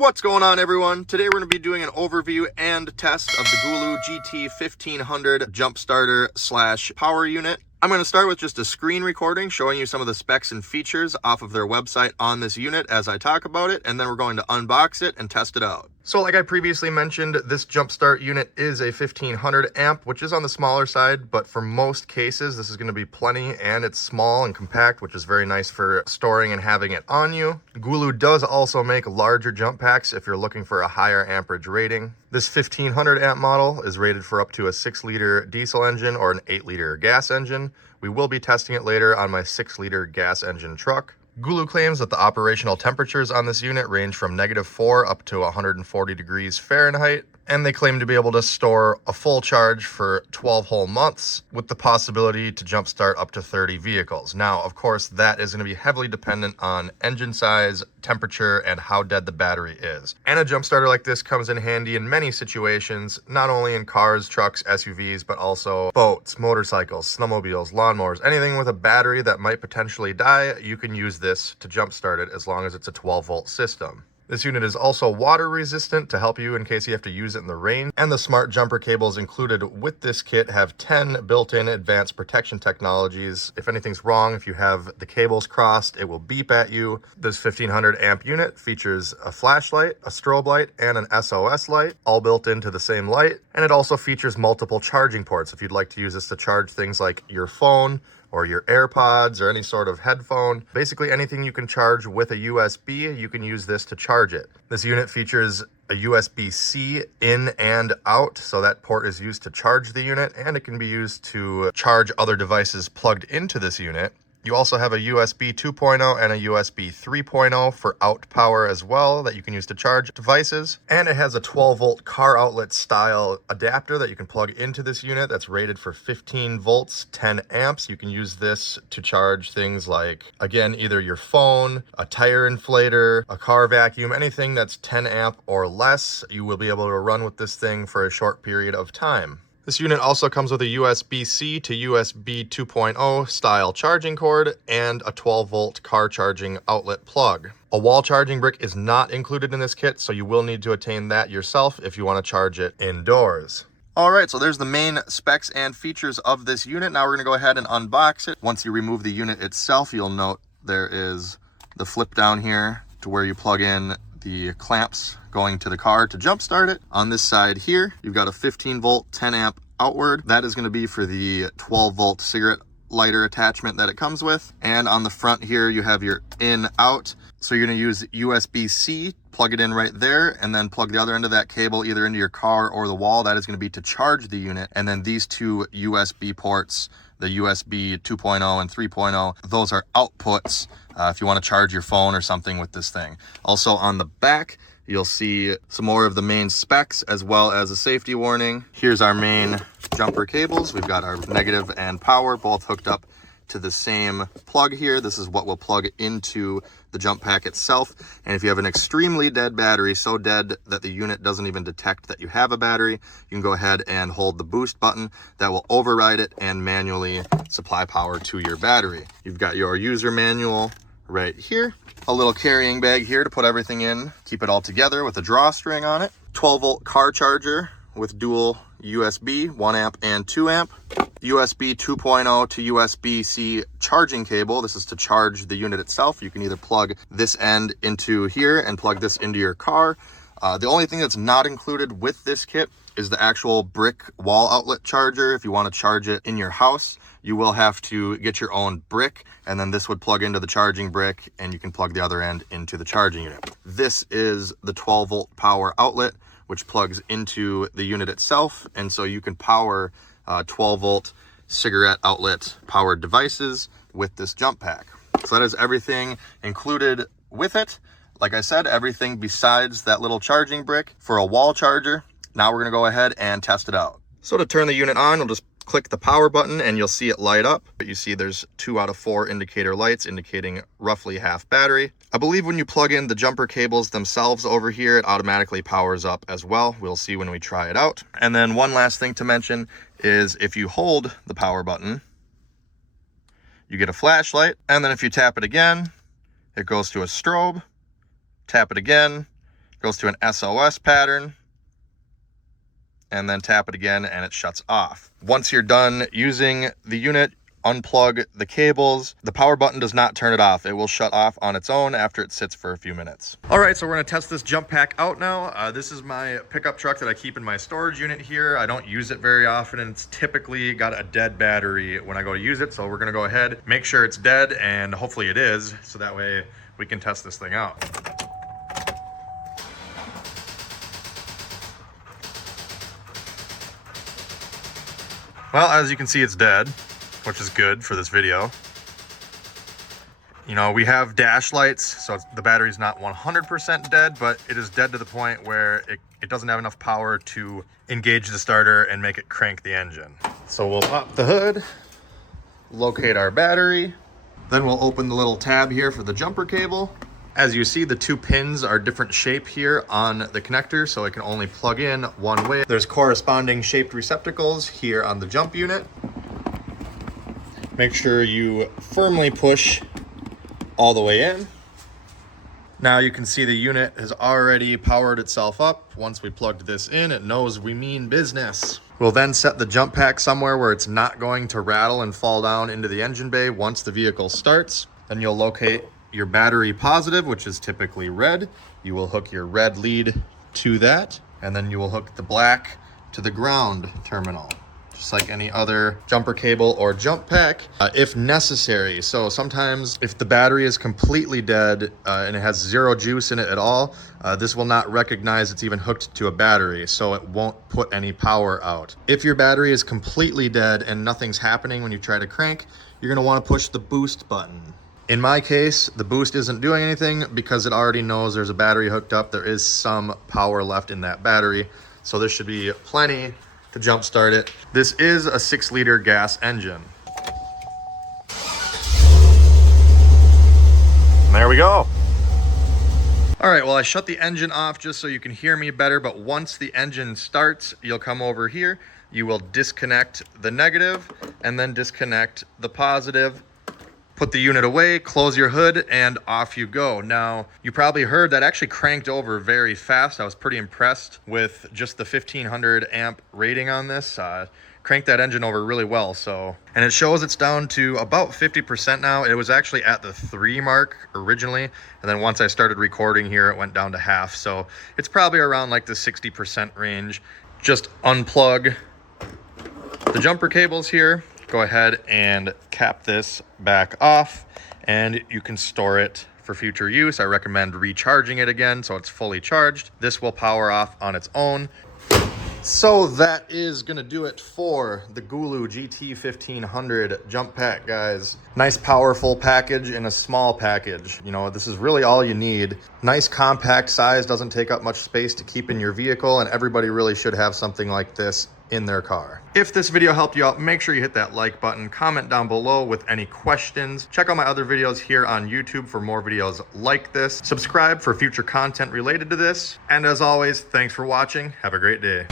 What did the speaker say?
What's going on, everyone? Today we're going to be doing an overview and test of the GOOLOO GT1500 jump starter / power unit. I'm going to start with just a screen recording showing you some of the specs and features off of their website on this unit as I talk about it, and then we're going to unbox it and test it out. So like I previously mentioned, this jumpstart unit is a 1500 amp, which is on the smaller side, but for most cases, this is going to be plenty, and it's small and compact, which is very nice for storing and having it on you. GOOLOO does also make larger jump packs if you're looking for a higher amperage rating. This 1500 amp model is rated for up to a 6-liter diesel engine or an 8-liter gas engine. We will be testing it later on my 6-liter gas engine truck. GOOLOO claims that the operational temperatures on this unit range from -4 up to 140 degrees Fahrenheit, and they claim to be able to store a full charge for 12 whole months with the possibility to jumpstart up to 30 vehicles. Now, of course, that is going to be heavily dependent on engine size, temperature, and how dead the battery is. And a jump starter like this comes in handy in many situations, not only in cars, trucks, SUVs, but also boats, motorcycles, snowmobiles, lawnmowers, anything with a battery that might potentially die. You can use this to jumpstart it as long as it's a 12-volt system. This unit is also water resistant to help you in case you have to use it in the rain. And the smart jumper cables included with this kit have 10 built-in advanced protection technologies. If anything's wrong, if you have the cables crossed, it will beep at you. This 1500 amp unit features a flashlight, a strobe light, and an SOS light, all built into the same light. And it also features multiple charging ports if you'd like to use this to charge things like your phone, or your AirPods, or any sort of headphone. Basically anything you can charge with a USB, you can use this to charge it. This unit features a USB-C in and out, so that port is used to charge the unit, and it can be used to charge other devices plugged into this unit. You also have a USB 2.0 and a USB 3.0 for out power as well that you can use to charge devices. And it has a 12-volt car outlet style adapter that you can plug into this unit that's rated for 15 volts, 10 amps. You can use this to charge things like, again, either your phone, a tire inflator, a car vacuum, anything that's 10 amp or less. You will be able to run with this thing for a short period of time. This unit also comes with a USB-C to USB 2.0 style charging cord and a 12-volt car charging outlet plug. A wall charging brick is not included in this kit, so you will need to attain that yourself if you want to charge it indoors. All right, so there's the main specs and features of this unit. Now we're going to go ahead and unbox it. Once you remove the unit itself, you'll note there is the flip down here to where you plug in the clamps going to the car to jump start it. On this side here, you've got a 15-volt, 10 amp outward. That is going to be for the 12-volt cigarette lighter attachment that it comes with. And on the front here, you have your in out. So you're going to use USB-C, plug it in right there, and then plug the other end of that cable either into your car or the wall. That is going to be to charge the unit. And then these two USB ports, the USB 2.0 and 3.0, those are outputs if you want to charge your phone or something with this thing. Also on the back, you'll see some more of the main specs as well as a safety warning. Here's our main jumper cables. We've got our negative and power both hooked up to the same plug here. This is what will plug into the jump pack itself. And if you have an extremely dead battery, so dead that the unit doesn't even detect that you have a battery, you can go ahead and hold the boost button. That will override it and manually supply power to your battery. You've got your user manual right here, a little carrying bag here to put everything in, keep it all together with a drawstring on it, 12-volt car charger with dual USB, 1 amp and 2 amp, USB 2.0 to USB-C charging cable. This is to charge the unit itself. You can either plug this end into here and plug this into your car. The only thing that's not included with this kit is the actual brick wall outlet charger. If you want to charge it in your house, you will have to get your own brick, and then this would plug into the charging brick, and you can plug the other end into the charging unit. This is the 12-volt power outlet, which plugs into the unit itself, and so you can power 12-volt cigarette outlet powered devices with this jump pack. So that is everything included with it. Like I said, everything besides that little charging brick for a wall charger. Now we're going to go ahead and test it out. So to turn the unit on, we'll just click the power button and you'll see it light up. But you see there's 2 out of 4 indicator lights indicating roughly half battery. I believe when you plug in the jumper cables themselves over here, it automatically powers up as well. We'll see when we try it out. And then one last thing to mention is if you hold the power button, you get a flashlight. And then if you tap it again, it goes to a strobe. Tap it again, Goes to an SOS pattern, and then tap it again and it shuts off. Once you're done using the unit, unplug the cables. The power button does not turn it off. It will shut off on its own after it sits for a few minutes. All right, so we're gonna test this jump pack out now. This is my pickup truck that I keep in my storage unit here. I don't use it very often, and it's typically got a dead battery when I go to use it. So we're gonna go ahead, make sure it's dead, and hopefully it is, so that way we can test this thing out. Well, as you can see, it's dead, which is good for this video. You know, we have dash lights, so the battery's not 100% dead, but it is dead to the point where it doesn't have enough power to engage the starter and make it crank the engine. So we'll pop the hood, locate our battery, then we'll open the little tab here for the jumper cable. As you see, the two pins are different shape here on the connector, so it can only plug in one way. There's corresponding shaped receptacles here on the jump unit. Make sure you firmly push all the way in. Now you can see the unit has already powered itself up. Once we plugged this in, it knows we mean business. We'll then set the jump pack somewhere where it's not going to rattle and fall down into the engine bay once the vehicle starts. Then you'll locate your battery positive, which is typically red. You will hook your red lead to that, and then you will hook the black to the ground terminal, just like any other jumper cable or jump pack, if necessary. So sometimes if the battery is completely dead and it has zero juice in it at all, this will not recognize it's even hooked to a battery, so it won't put any power out. If your battery is completely dead and nothing's happening when you try to crank, you're gonna wanna push the boost button. In my case, the boost isn't doing anything because it already knows there's a battery hooked up. There is some power left in that battery, so there should be plenty to jump start it. This is a 6-liter gas engine. And there we go. All right, well, I shut the engine off just so you can hear me better, but once the engine starts, you'll come over here, you will disconnect the negative and then disconnect the positive. Put the unit away, close your hood, and off you go. Now, you probably heard that actually cranked over very fast. I was pretty impressed with just the 1500 amp rating on this. Cranked that engine over really well. And it shows it's down to about 50% now. It was actually at the 3 mark originally, and then once I started recording here, it went down to half. So it's probably around like the 60% range. Just unplug the jumper cables here. Go ahead and cap this back off, and you can store it for future use. I recommend recharging it again so it's fully charged. This will power off on its own. So that is gonna do it for the GOOLOO GT1500 jump pack, guys. Nice powerful package in a small package. You know, this is really all you need. Nice compact size, doesn't take up much space to keep in your vehicle, and everybody really should have something like this in their car. If this video helped you out, make sure you hit that like button, comment down below with any questions. Check out my other videos here on YouTube for more videos like this. Subscribe for future content related to this. And as always, thanks for watching. Have a great day.